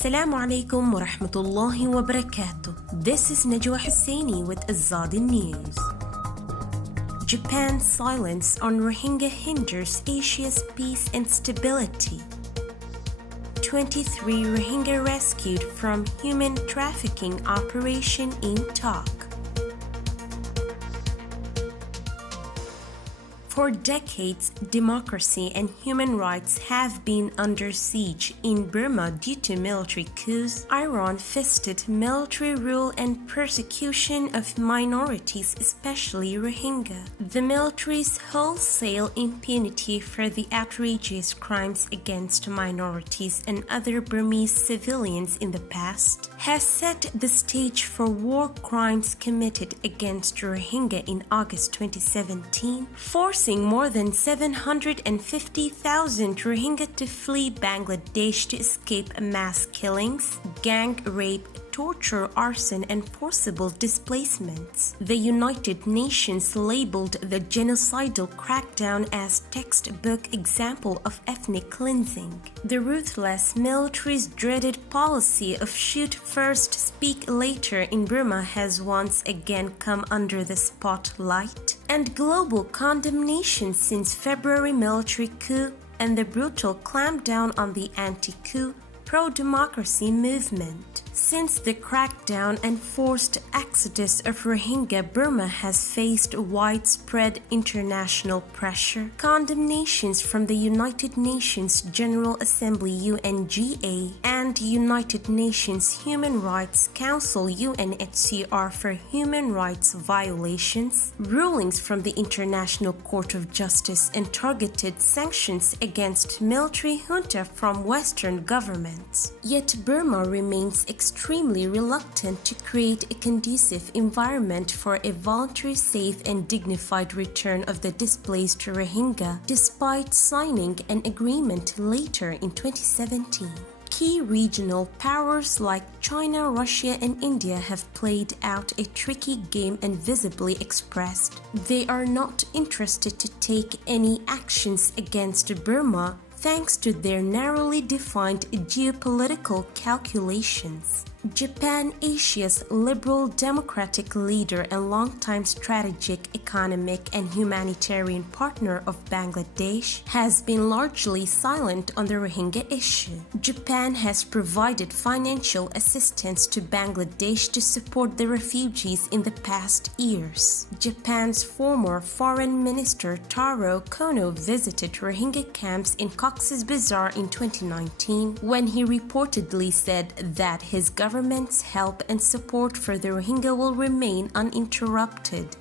Assalamu alaikum wa rahmatullahi wa barakatuh. This is Najwa Husseini with Azadi News. Japan's silence on Rohingya hinders Asia's peace and stability. 23 Rohingya rescued from human trafficking operation in talk. For decades, democracy and human rights have been under siege in Burma due to military coups, iron-fisted military rule and persecution of minorities, especially Rohingya. The military's wholesale impunity for the outrageous crimes against minorities and other Burmese civilians in the past has set the stage for war crimes committed against Rohingya in August 2017, forcing more than 750,000 Rohingya to flee Bangladesh to escape mass killings, gang rape, torture, arson, and forcible displacements. The United Nations labeled the genocidal crackdown as textbook example of ethnic cleansing. The ruthless military's dreaded policy of shoot first, speak later in Burma has once again come under the spotlight and global condemnation since February military coup and the brutal clampdown on the anti-coup pro-democracy movement. Since the crackdown and forced exodus of Rohingya, Burma has faced widespread international pressure, condemnations from the United Nations General Assembly UNGA and United Nations Human Rights Council UNHCR for human rights violations, rulings from the International Court of Justice, and targeted sanctions against military junta from Western governments. Yet Burma remains extremely reluctant to create a conducive environment for a voluntary, safe, and dignified return of the displaced Rohingya, despite signing an agreement later in 2017. Key regional powers like China, Russia, and India have played out a tricky game and visibly expressed they are not interested to take any actions against Burma thanks to their narrowly defined geopolitical calculations. Japan, Asia's liberal democratic leader and longtime strategic, economic, and humanitarian partner of Bangladesh, has been largely silent on the Rohingya issue. Japan has provided financial assistance to Bangladesh to support the refugees in the past years. Japan's former Foreign Minister Taro Kono visited Rohingya camps in Cox's Bazar in 2019 when he reportedly said that his government's help and support for the Rohingya will remain uninterrupted.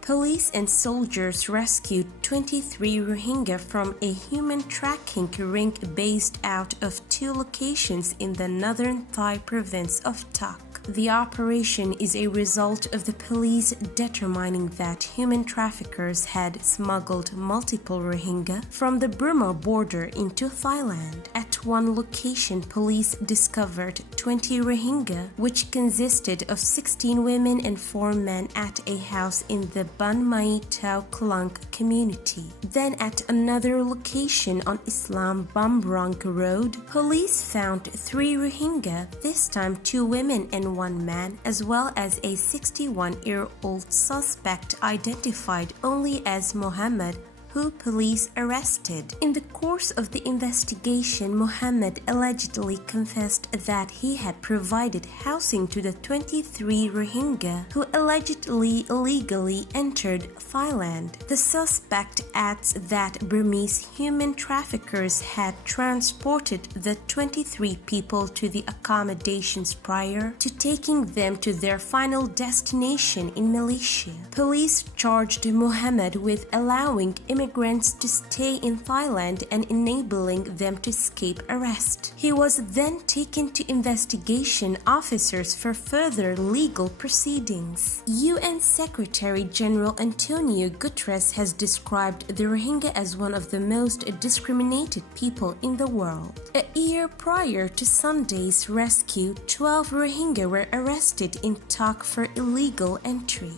Police and soldiers rescued 23 Rohingya from a human trafficking ring based out of 2 locations in the northern Thai province of Tak. The operation is a result of the police determining that human traffickers had smuggled multiple Rohingya from the Burma border into Thailand. At one location, police discovered 20 Rohingya, which consisted of 16 women and 4 men at a house in the Ban Mai Tau Klang community. Then at another location on Islam Bambrang Road, police found 3 Rohingya, this time 2 women and 1 man, as well as a 61-year-old suspect identified only as Mohammed, who police arrested. In the course of the investigation, Mohammed allegedly confessed that he had provided housing to the 23 Rohingya who allegedly illegally entered Thailand. The suspect adds that Burmese human traffickers had transported the 23 people to the accommodations prior to taking them to their final destination in Malaysia. Police charged Mohammed with allowing immigrants to stay in Thailand and enabling them to escape arrest. He was then taken to investigation officers for further legal proceedings. UN Secretary General Antonio Guterres has described the Rohingya as one of the most discriminated people in the world. A year prior to Sunday's rescue, 12 Rohingya were arrested in Tak for illegal entry.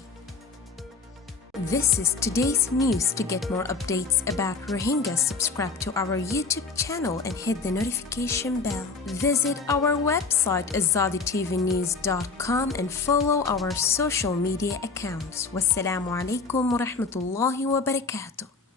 This is today's news. To get more updates about Rohingya, subscribe to our YouTube channel and hit the notification bell. Visit our website azaditvnews.com and follow our social media accounts. Wassalamu alaikum wa rahmatullahi wa barakatuh.